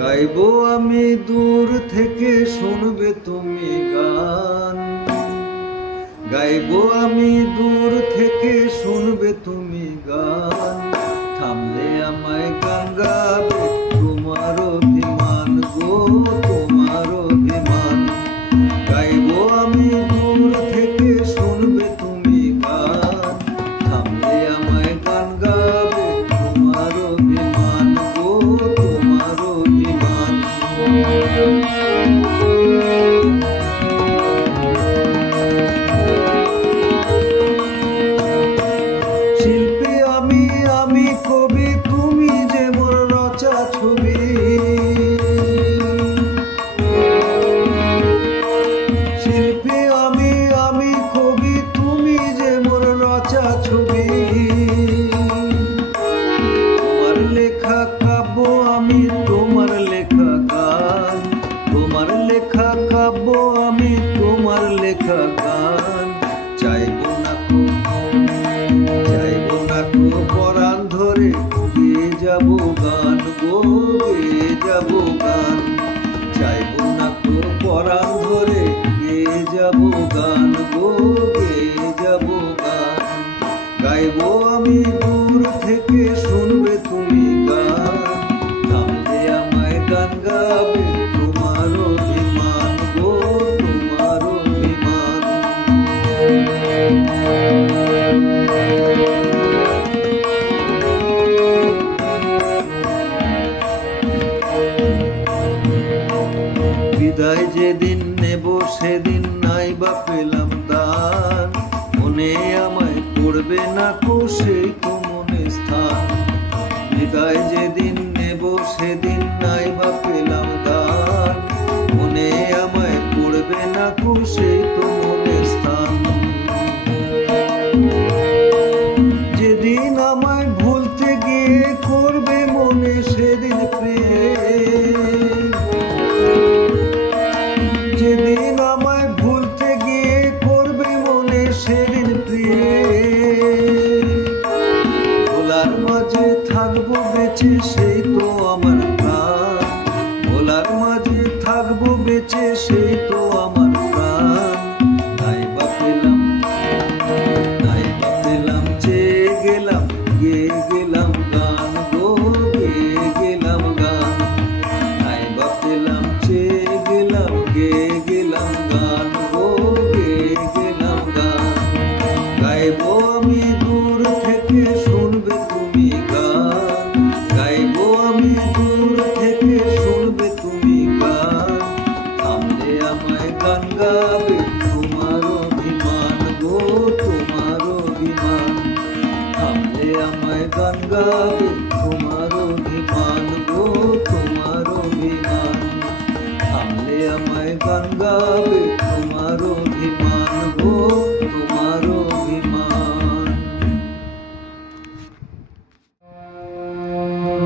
গাইবো আমি দূর থেকে শুনবে তুমি গান, গাইবো আমি দূর থেকে শুনবে তুমি গান। থামলে আমায় গান গাবে তোমার অভিমান গো, তোমার অভিমান। গাইবো আমি দূর থেকে শুনবে তুমি গান, থামলে আমায় গান গাবে তোমার অভিমান গো, তোমার অভিমান। শিল্পী আমি কবি, তুমি যে মোর রচা ছবি। শিল্পী আমি কবি, তুমি যে মোর রচা ছবি। তোমার লেখা কাব্য আমি, তোমার লেখা গান, তোমার লেখা কাব্য আমি, তোমার লেখা গান। চাইবো না কো, চাইবো না কো পরাণ ধরে গেয়ে যাবো গান গো, গেয়ে যাবো গান। চাইবো না কো পরাণ ধরে গেয়ে যাবো গান গো, গেয়ে যাবো গান। গাইবো আমি দূর থেকে শুনবে তুমি গান, থামলে আমায় গান গাবে তোমার অভিমান গো, তোমার অভিমান। বিদায় যেদিন নেব সেদিন নাই বা পেলাম দান, মনে আমায় পড়বে না কো সেই তো মনে স্থান। বিদায় যেদিন নেব সেদিন নাই বা পেলাম দান, মনে আমায় পড়বে না কো সেই তো মনে স্থান। যেদিন আমায় ভুলতে গিয়ে করবে মনে সেদিন প্রেম, যেদিন আমায় ভুলতে গিয়ে করবে মনে সেদিন প্রেম। ভোলার মাঝে থাকবো বেঁচে সেই তো আমার প্রাণ, ভোলার মাঝে থাকবো বেঁচে সেই তো আমার প্রাণ। নাই বা পেলাম, নাই বা পেলাম, চেয়ে গেলাম গেয়ে গেলাম গান গো, গেয়ে গেলাম গান। নাই বা পেলাম, চেয়ে গেলাম গেয়ে গেলাম গান গো, গেয়ে গেলাম গান। গাইবো আমি দূর থেকে শুনবে তুমি গান, গাইবো আমি দূর থেকে শুনবে তুমি গান। থামলে আমায় গান গাবে তোমার অভিমান গো, তোমার অভিমান। থামলে আমায় গান গাবে তোমার অভিমান গো, তোমার অভিমান। থামলে আমায় গান গাবে তোমার অভিমান গো, তোমার অভিমান।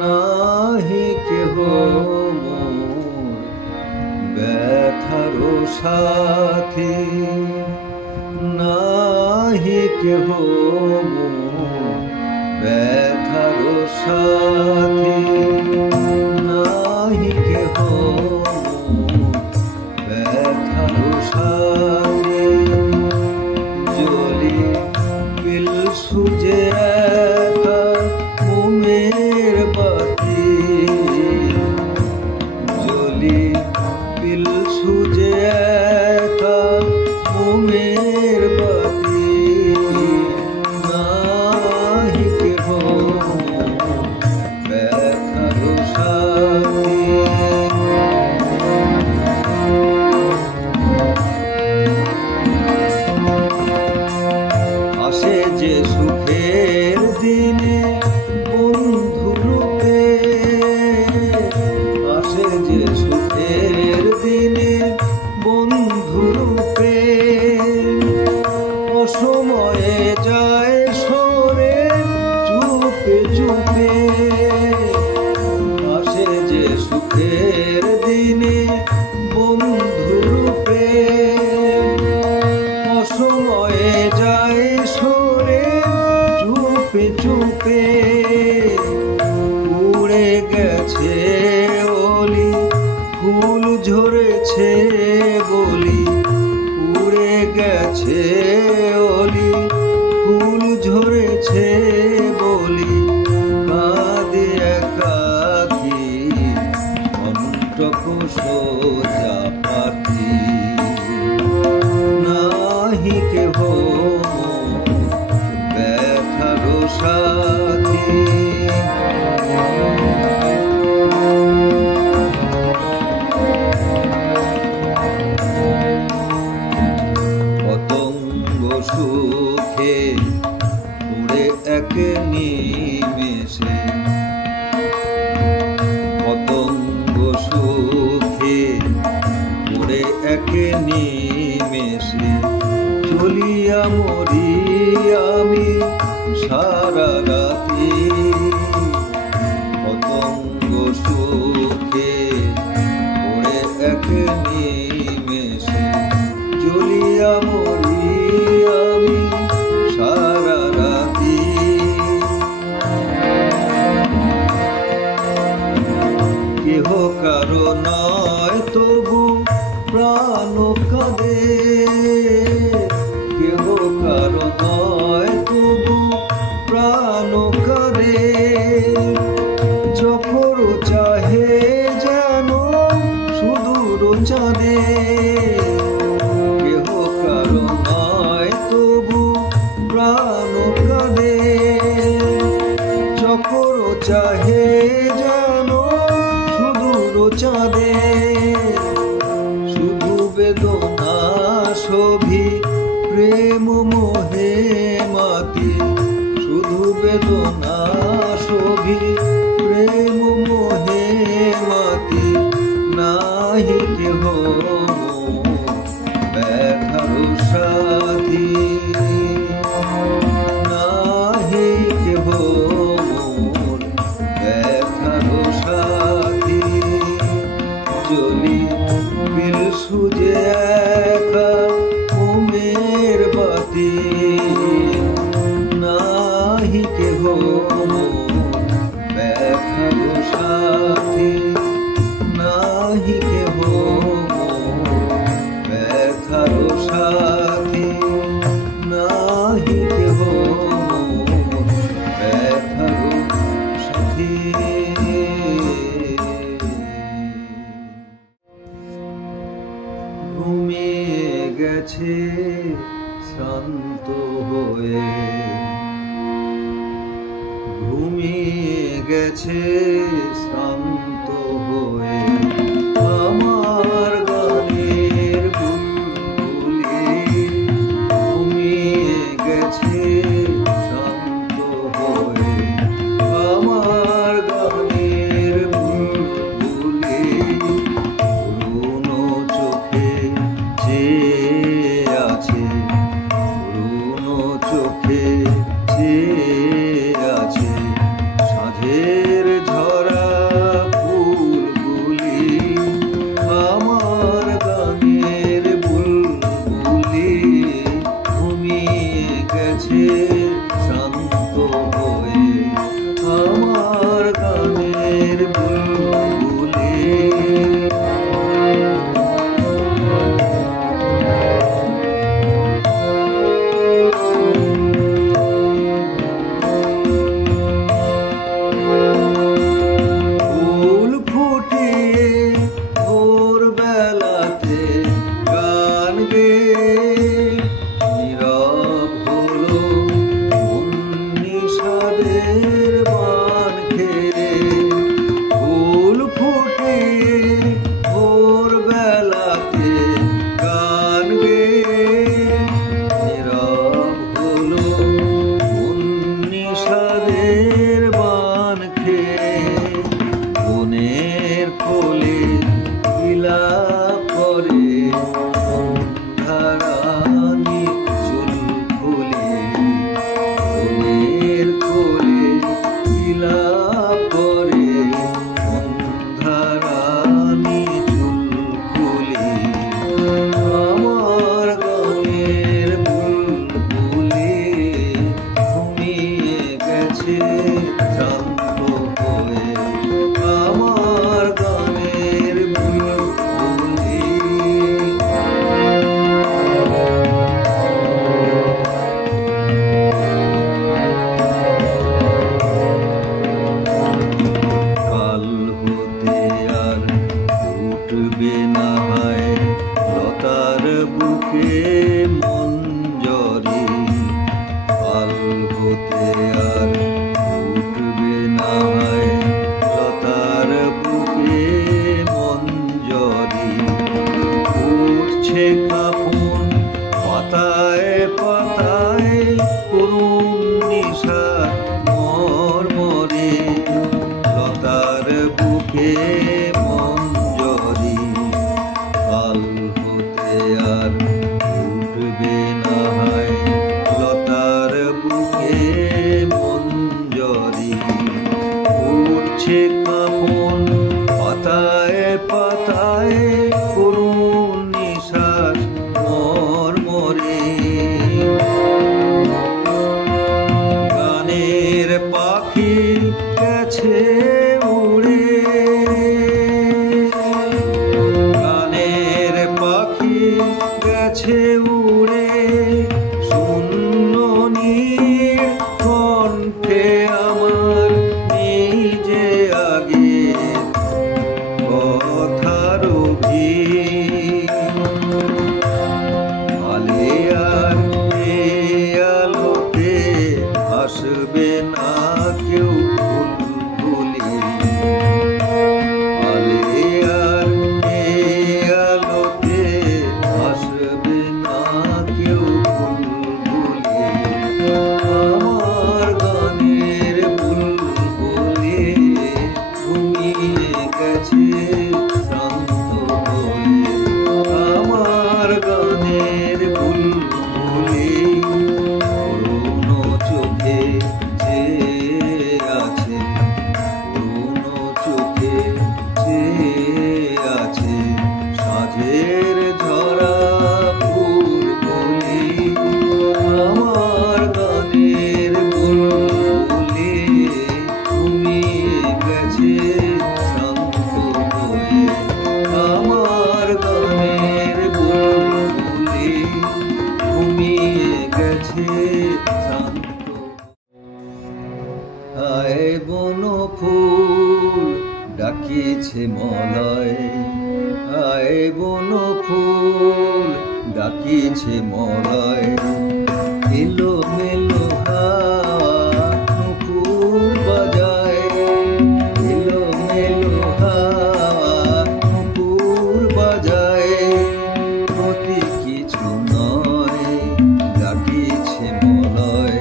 নাহি কেহ মোর ব্যথার সাথী, নাহি কেহ মোর ব্যথার সাথী, নাহি কেহ মোর ব্যথার সাথী। জ্বলি বিল সুজে একা মোমের বাতি, জ্বলি বিল সুজে একা মোমের বাতি। নাহি কেহ ব্যথার সাথী। আসে যে সুখের দিনে বন্ধু রূপে, আসে যে সুখের দিনে বন্ধু রূপে। অসময়ে যায় সরে চুপে চুপে, আসে যে সুখের দিনে বন্ধু রূপে। অসময়ে যায় সরে চুপে চুপে, উড়ে গেছে ওলি গেছে বলি, উড়ে গেছে অলি, ফুল ঝরেছে বলি, কাঁদে একাকী কণ্টক সোজা পাখি। নাহি কেহ ব্যথার সাথী। পতঙ্গ সুখে উড়ে এক নিমেষে, পতঙ্গ সুখে উড়ে এক নিমেষে, চলিয়া মরি আমি সারা রাতি। পতঙ্গ সুখে উড়ে এক নিমেষে, চলিয়া মরি আমি সারা রাতি। কেহ কারো নয় তবু প্রাণ কাঁদে, কেহ কারো নয় তবু প্রাণ কাঁদে। যখন চাহে যেন সুদূর চাঁদে, কেহ কারো নয় তবু প্রাণ কাঁদে। যখন চাহে যেন সুদূর চাঁদে, শুধু বেদনা শোভি প্রেম মোহে মাতি। শুধু বেদনা শোভি প্রেম মোহে মাতি। নাহি কেহ ব্যথার সাথী। নাহি কেহ ব্যথার সাথী। চলি বিল সুজে একা ঘুমের বাতি। নাহি কেহ ব্যথার সাথী। নাহি কেহ ব্যথার সাথী। নাহি কেহ ব্যথার সাথী। ঘুমিয়ে গেছে শ্রান্ত হয়ে, ঘুমিয়ে গেছে শ্রান্ত হয়ে, আমার গানের বুলবুলি। ঘুমিয়ে গেছে শ্রান্ত হয়ে, আমার গানের বুলবুলি। রুন চোখে চেয়ে আছে, রুন চোখে চেয়ে আছে, সাঁঝের ঝরা ফুলগুলি। আমার গানের বুলবুলি। ঘুমিয়ে গেছে শান্ত হয়ে, আমার গানের বুলবুলি। ফুল ফুটিয়ে ভোর বেলাতে গান গেয়ে, নীরব হলো মন নিষাদের বান খেয়ে। ফুল বুকে মঞ্জরি, কাল হতে আর উঠবে না হায় লতার বুকে মঞ্জরি। উঠছে কাঁপন পাতায় পাতায় করুণ নিশ্বাস মর্মরে। গানের পাখি গেছে উড়ে, গানের পাখি গেছে উড়ে, শূন্য নীড় কণ্ঠে আমার নিজে আগে কথার আলে আর আলোতে আসবে না কেউ বুলবুলি, আলে আর আলোতে আসবে না কেউ বুলবুলি। আমার গানের বুলবুলি ঘুমিয়ে গেছে শান্ত হয়ে, আমার গানের বুলবুলি করুণ চোখে চেয়ে আছে, করুণ চোখে চেয়ে আছে সাঁঝের ঝরা ফুল বলি। আমার গানের বুলবুলি ঘুমিয়ে গেছে শান্ত হয়ে, আমার গানের বুলবুলি ঘুমিয়ে গেছে শান্ত। হায় বন ফুল ডাকিছে মলয়, হায় বন ফুল ডাকিছে মলয়, এলো মেলো হাওয়া নুপুর বাজায়, এলো মেলো হাওয়া নুপুর বাজায়, প্রতি কিছু নয় ডাকিছে মলয়।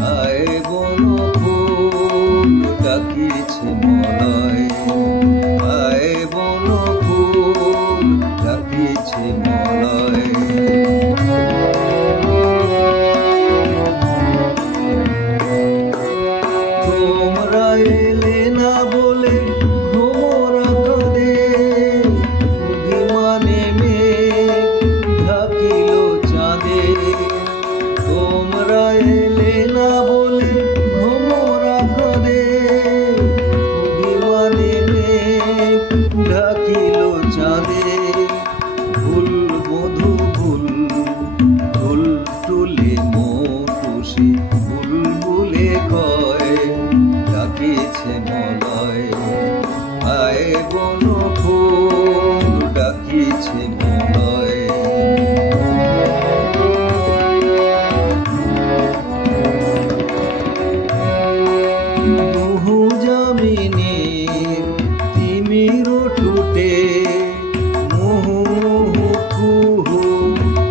হায় বন ফুল ডাকিছে মলয়, হায় বন ফুল ডাকিছে মলয়। তোমরা এলে না বলে ভোমরা কাঁদে, অভিমানে মেঘ ঢাকিল চাঁদে। তোমরা এলে না বলে ভোমরা কাঁদে, অভিমানে মেঘ ঢাকিল চাঁদে। ভুল বধূ ভুল, ভুল তুলে মৌটুসি বুলবুলে কয় ডাকিছে মলয়। হায় বন ফুল ডাকিছে মলয়। বহু জামিনীর তিমির টুটে, মুহু মুহু কুহু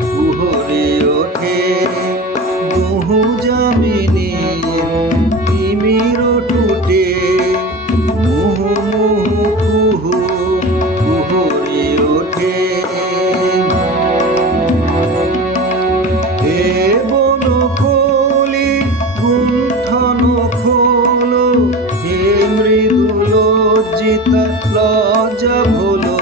কুহরে ওঠে। বহু জামিনীর তিমির টুটে, মুহু মুহু কুহু কুহরে ওঠে। হে বন কলি গুণ্ঠন খোলো, হে মৃদু লজ্জিতা লজ্জা ভোলো,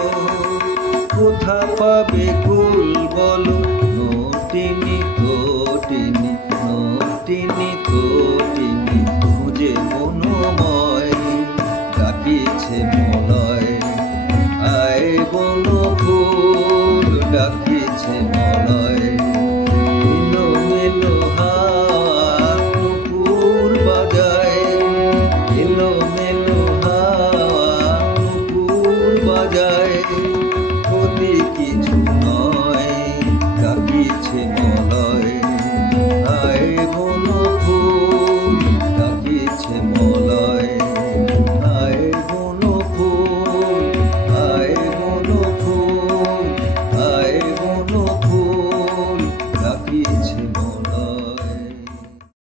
কোথা পাবে কুল বলো নটিনী তটিনী, নটিনী তটিনী খুঁজে মনোময় ডাকিছে।